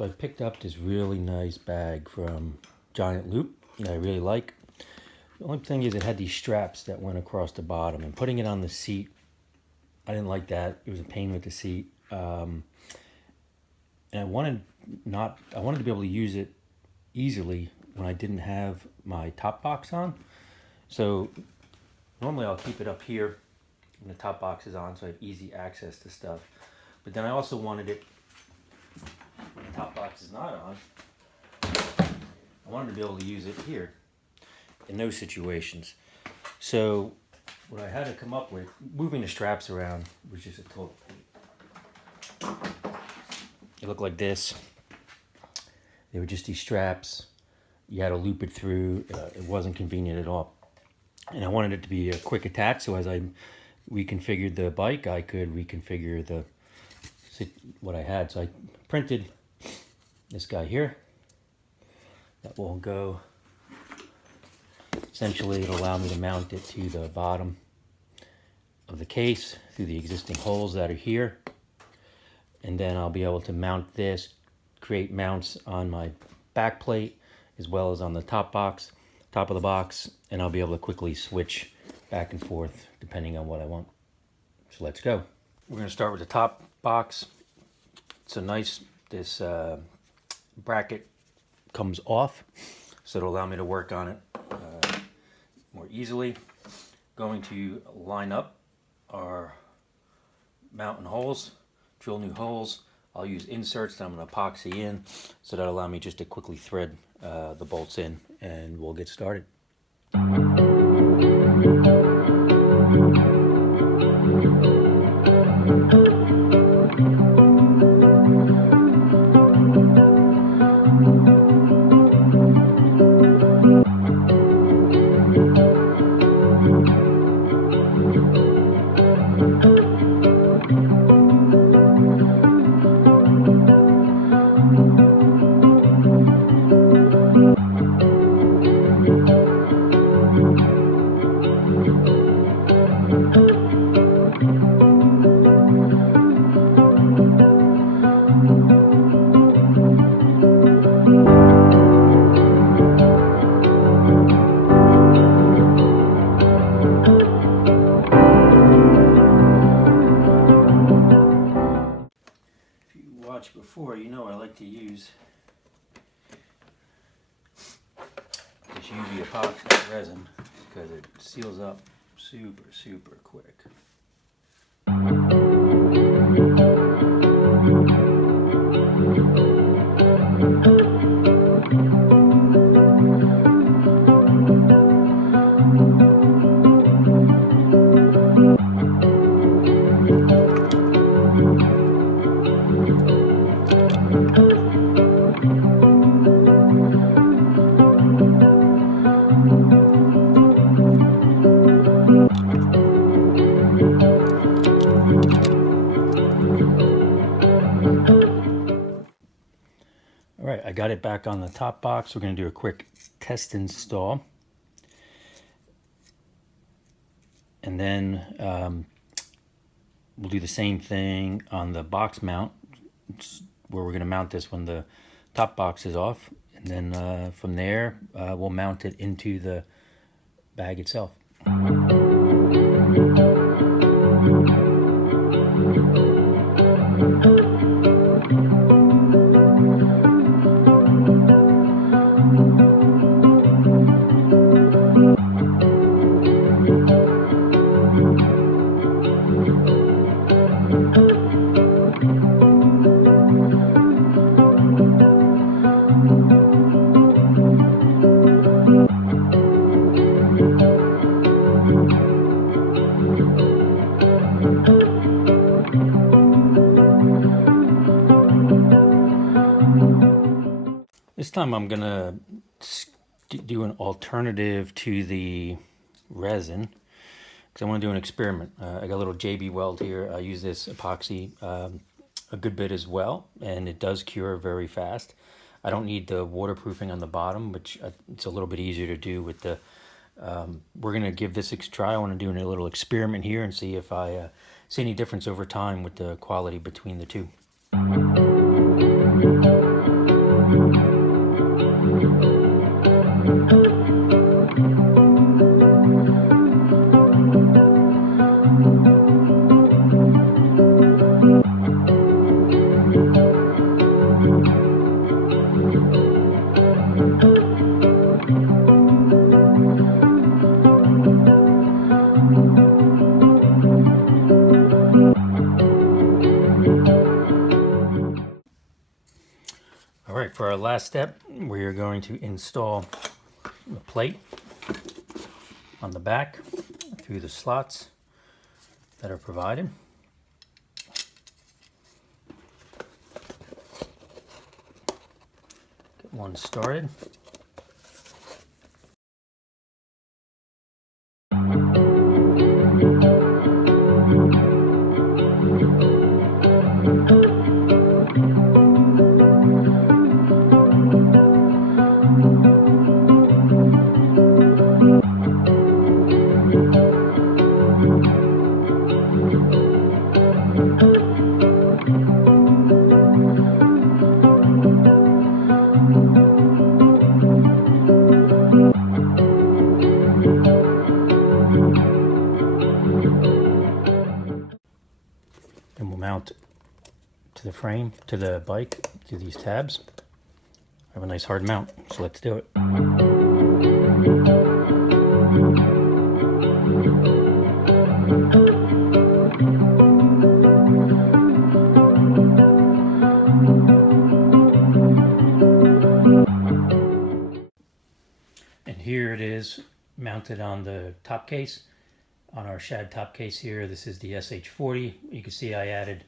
So I picked up this really nice bag from Giant Loop that I really like. The only thing is it had these straps that went across the bottom, and putting it on the seat, I didn't like that. It was a pain with the seat. And I wanted to be able to use it easily when I didn't have my top box on. So normally I'll keep it up here when the top box is on so I have easy access to stuff. But then I also wanted it when the top box is not on. I wanted to be able to use it here in those situations. So what I had to come up with, moving the straps around, was just a total pain. It looked like this. They were just these straps. You had to loop it through. It wasn't convenient at all. And I wanted it to be a quick attach, so as I reconfigured the bike, I could reconfigure what I had. So I printed this guy here. That will go, essentially it'll allow me to mount it to the bottom of the case through the existing holes that are here. And then I'll be able to mount this, create mounts on my back plate as well as on the top of the box, and I'll be able to quickly switch back and forth depending on what I want. So let's go. We're going to start with the top box. It's a nice, this bracket comes off, so it'll allow me to work on it more easily. Going to line up our mounting holes, drill new holes. I'll use inserts that I'm going to epoxy in, so that'll allow me just to quickly thread the bolts in, and we'll get started. Before, you know I like to use this UV epoxy resin because it seals up super quick. Alright, I got it back on the top box. We're going to do a quick test install. And then we'll do the same thing on the box mount, where we're going to mount this when the top box is off. And then from there, we'll mount it into the bag itself. This time I'm going to do an alternative to the resin because I want to do an experiment. I got a little JB Weld here. I use this epoxy a good bit as well, and it does cure very fast. I don't need the waterproofing on the bottom, which it's a little bit easier to do with the... we're going to give this a try. I want to do a little experiment here and see if I see any difference over time with the quality between the two. for our last step, we are going to install the plate on the back through the slots that are provided. Get one started. And we'll mount to the frame, to the bike, to these tabs. I have a nice hard mount, so let's do it. And here it is mounted on the top case, on our shad top case here. This is the SH40. You can see I added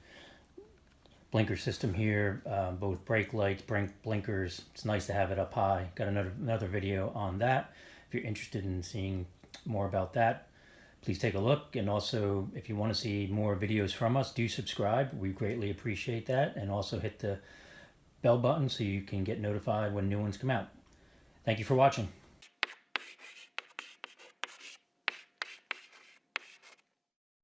blinker system here, both brake lights, blinkers. It's nice to have it up high. Got another video on that. If you're interested in seeing more about that, please take a look. And also, if you want to see more videos from us, do subscribe. We greatly appreciate that. And also hit the bell button so you can get notified when new ones come out. Thank you for watching.